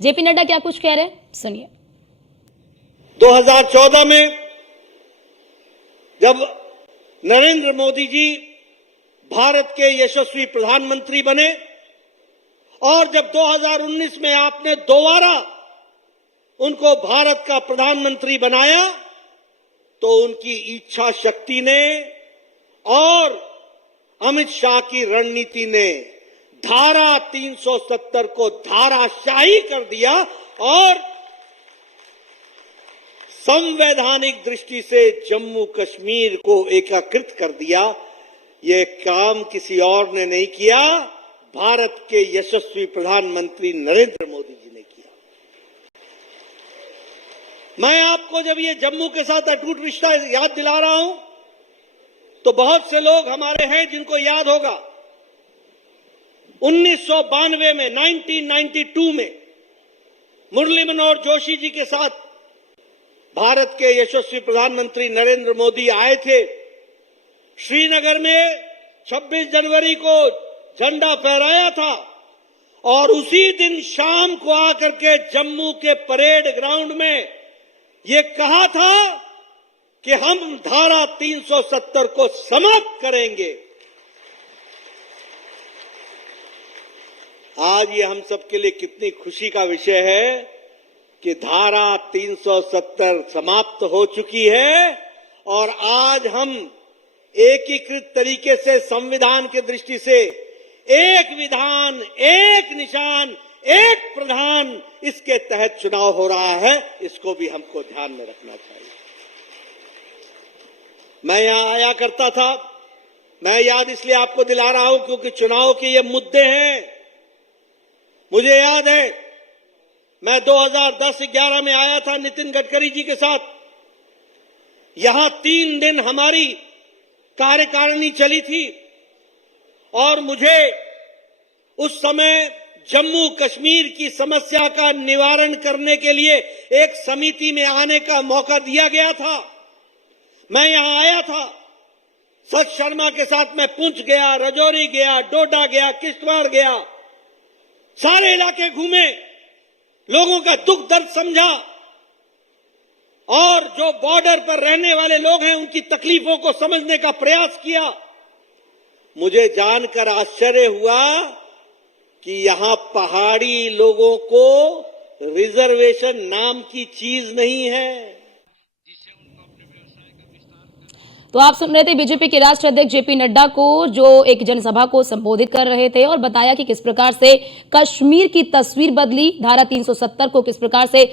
JP Nadda क्या कुछ कह रहे हैं, सुनिए। 2014 में जब नरेंद्र मोदी जी भारत के यशस्वी प्रधानमंत्री बने और जब 2019 में आपने दोबारा उनको भारत का प्रधानमंत्री बनाया तो उनकी इच्छा शक्ति ने और अमित शाह की रणनीति ने धारा 370 को धाराशाही कर दिया और संवैधानिक दृष्टि से जम्मू कश्मीर को एकीकृत कर दिया। यह काम किसी और ने नहीं किया, भारत के यशस्वी प्रधानमंत्री नरेंद्र मोदी जी ने किया। मैं आपको जब ये जम्मू के साथ अटूट रिश्ता याद दिला रहा हूं तो बहुत से लोग हमारे हैं जिनको याद होगा 1992 में 1992 में मुरली मनोहर जोशी जी के साथ भारत के यशस्वी प्रधानमंत्री नरेंद्र मोदी आए थे। श्रीनगर में 26 जनवरी को झंडा फहराया था और उसी दिन शाम को आकर के जम्मू के परेड ग्राउंड में ये कहा था कि हम धारा 370 को समाप्त करेंगे। आज ये हम सबके लिए कितनी खुशी का विषय है कि धारा 370 समाप्त हो चुकी है और आज हम एकीकृत तरीके से संविधान के दृष्टि से एक विधान, एक निशान, एक प्रधान, इसके तहत चुनाव हो रहा है। इसको भी हमको ध्यान में रखना चाहिए। मैं यहां आया करता था, मैं याद इसलिए आपको दिला रहा हूं क्योंकि चुनाव के ये मुद्दे हैं। मुझे याद है मैं 2010-11 में आया था नितिन गडकरी जी के साथ। यहां 3 दिन हमारी कार्यकारिणी चली थी और मुझे उस समय जम्मू कश्मीर की समस्या का निवारण करने के लिए एक समिति में आने का मौका दिया गया था। मैं यहां आया था, सच शर्मा के साथ मैं पुंछ गया, राजौरी गया, डोडा गया, किश्तवाड़ गया, सारे इलाके घूमे, लोगों का दुख दर्द समझा और जो बॉर्डर पर रहने वाले लोग हैं उनकी तकलीफों को समझने का प्रयास किया। मुझे जानकर आश्चर्य हुआ कि यहां पहाड़ी लोगों को रिजर्वेशन नाम की चीज नहीं है। तो आप सुन रहे थे बीजेपी के राष्ट्रीय अध्यक्ष जेपी नड्डा को, जो एक जनसभा को संबोधित कर रहे थे और बताया कि किस प्रकार से कश्मीर की तस्वीर बदली, धारा 370 को किस प्रकार से